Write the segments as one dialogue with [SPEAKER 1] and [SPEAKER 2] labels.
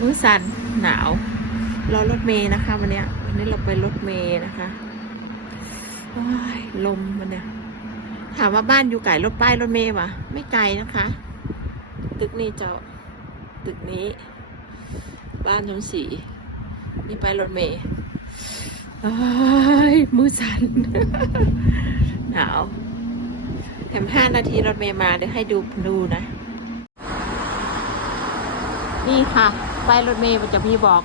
[SPEAKER 1] มือสั่นหนาว รอรถเมย์นะคะวันนี้วันนี้เราไปรถเมย์นะคะลมมันเนี่ยถามว่าบ้านอยู่ไกลรถป้ายรถเมย์วะไม่ไกลนะคะ ตึกนี้เจ้าตึกนี้ บ้านชมสีนี่ไปรถเมย์ยมือสั่นหนาวแถมห้านาทีรถเมย์มาเดี๋ยวให้ดูดูนะ นี่ค่ะ ป้ายรถเมย์มันจะมีบอก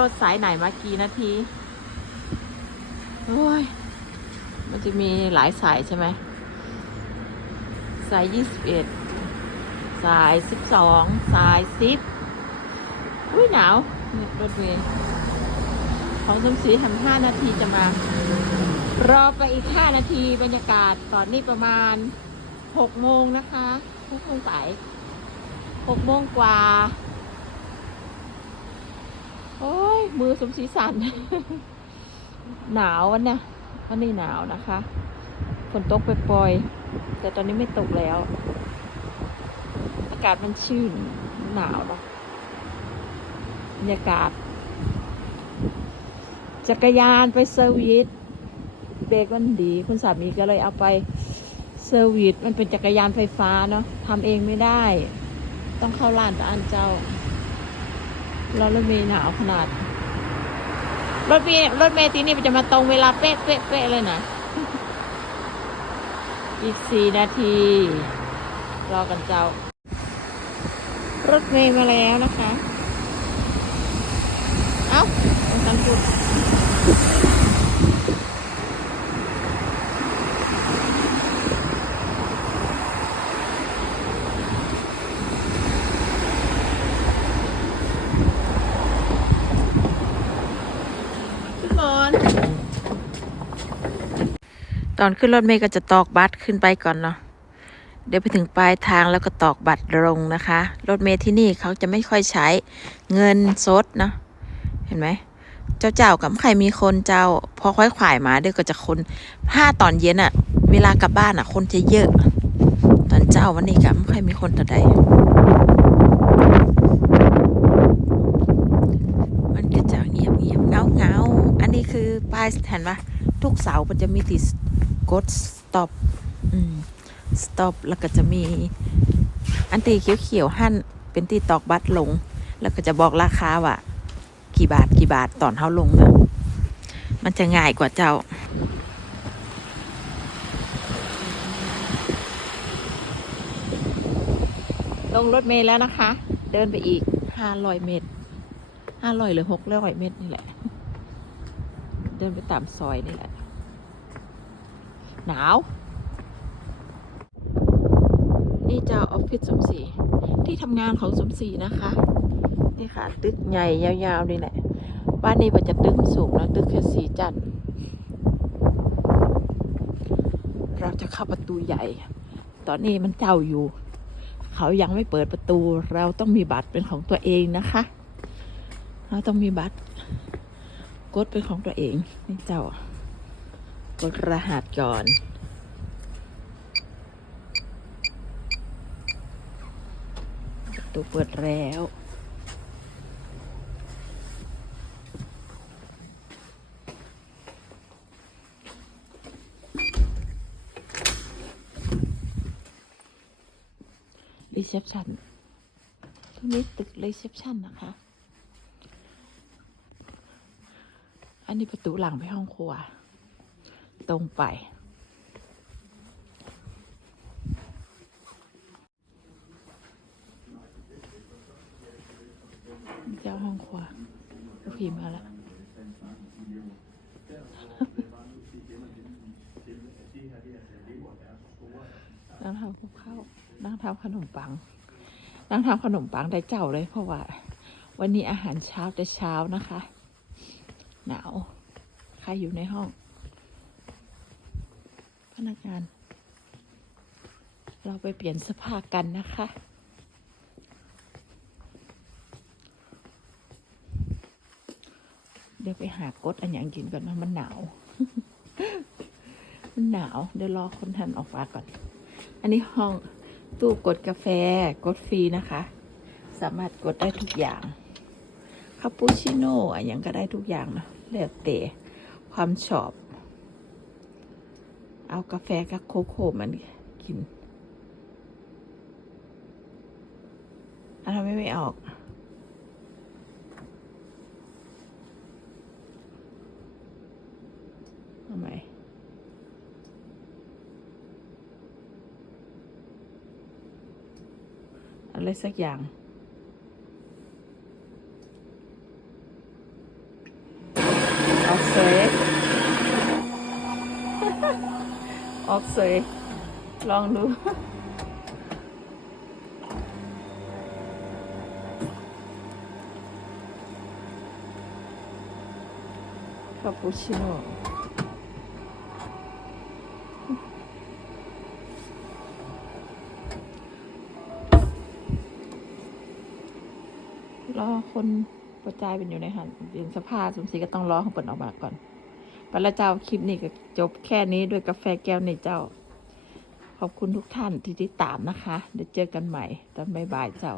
[SPEAKER 1] รถสายไหนมากี่นาทีโอ้ย มันจะมีหลายสายใช่ไหม สายยี่สิบเอ็ดสายสิบสองสายสิบอุ้ยหนาว รถเมย์ของสมศรีทำห้านาทีจะมา รอไปอีกห้านาทีบรรยากาศตอนนี้ประมาณหกโมงนะคะหกโมงสายหกโมงกว่า โอ้ย มือสมศรีสัน หนาววันเนี้ยวันนี้หนาวนะคะ ฝนตกไปปล่อย แต่ตอนนี้ไม่ตกแล้ว อากาศมันชื้นหนาวเนาะบรรยากาศ จักรยานไปเซอร์วิสเบรกมันดี คุณสามีก็เลยเอาไปเซอร์วิสมันเป็นจักรยานไฟฟ้าเนาะทำเองไม่ได้ ต้องเข้าร้านตะอันเจ้า แล้วรถเมล์หนาวขนาด รถเมล์รถเมล์ที่นี่มันจะมาตรงเวลาเป๊ะเป๊ะเป๊ะเลยนะอีกสี่นาที รอกันเจ้า รถเมล์มาแล้วนะคะ เอ้าต้งจุดขึ้นบน ตอนขึ้นรถเมล์ก็จะตอกบัตรขึ้นไปก่อนเนาะเดี๋ยวไปถึงปลายทางแล้วก็ตอกบัตรลงนะคะ รถเมล์ที่นี่เขาจะไม่ค่อยใช้เงินสดเนาะเห็นไหม เจ้าเจ้ากับใครมีคนเจ้า พอค่อยขวายมาเดี๋ยวก็จะคนถ้าตอนเย็นอะเวลากลับบ้านอะคนจะเยอะ ตอนเจ้าวันนี้กับไม่ค่อยมีคนแต่ใดมันก็จะเงียบเงียบเงาเงาอันนี้คือป้ายเห็นปะทุกเสามันจะมีติด กด stop อืม stop แล้วก็จะมี อันตีเขียวๆหั่นเป็นตีตอกบัตรลง แล้วก็จะบอกราคาว่ากี่บาทกี่บาทตอนเท่าลงนะมันจะง่ายกว่าเจ้าลงรถเมล์แล้วนะคะ เดินไปอีกห้าร้อยเมตรห้าร้อยหรือหกร้อยเมตรนี่แหละ เดินไปตามซอยนี่แหละ หนาว นี่เจ้าออฟฟิศสมศรีที่ทำงานของสมศรีนะคะ นี่ค่ะ ตึกใหญ่ยาวๆนี่แหละ บ้านนี้มันจะตึกสูงแล้วตึกแค่สีจันทร์เราจะเข้าประตูใหญ่ ตอนนี้มันเจ้าอยู่ เขายังไม่เปิดประตู เราต้องมีบัตรเป็นของตัวเองนะคะ เราต้องมีบัตร กดเป็นของตัวเองนี่เจ้า กดรหัสก่อนประตูเปิดแล้วรีเซพชันตรงนี้ตึกรีเซพชันนะคะ อันนี้ประตูหลังไปห้องครัว ตรงไป เจ้าห้องครัวก็พิมพ์มาแล้วนั่งทำกับข้าวนั่งทำขนมปังนั่งทำขนมปังได้เจ้าเลยเพราะว่า วันนี้อาหารเช้าแต่เช้านะคะ หนาว ใครอยู่ในห้อง พนักงาน เราไปเปลี่ยนเสื้อผ้ากันนะคะ เดี๋ยวไปหากดอันอย่างกินก่อนนะมันหนาว มันหนาว เดี๋ยวรอคนทันออกมาก่อน อันนี้ห้องตู้กดกาแฟกดฟรีนะคะ สามารถกดได้ทุกอย่างคาปูชิโน่อะอย่างก็ได้ทุกอย่างนะแล้วแต่ความชอบ เอากาแฟกับโคโค่มันกินอันทำไมไม่ออก ทำไมอะไรสักอย่าง ออกเสย ออกเสยลองดู คาปูชิโน่รอคนกระจายเป็นอยู่ในหันเป็นสภาพสมศรีก็ต้องรอเขาเปิดออกมาก่อน ไปละเจ้าคลิปนี้ก็จบแค่นี้ด้วยกาแฟแก้วในเจ้า ขอบคุณทุกท่านที่ติดตามนะคะ เดี๋ยวเจอกันใหม่ตอนบ่ายๆเจ้า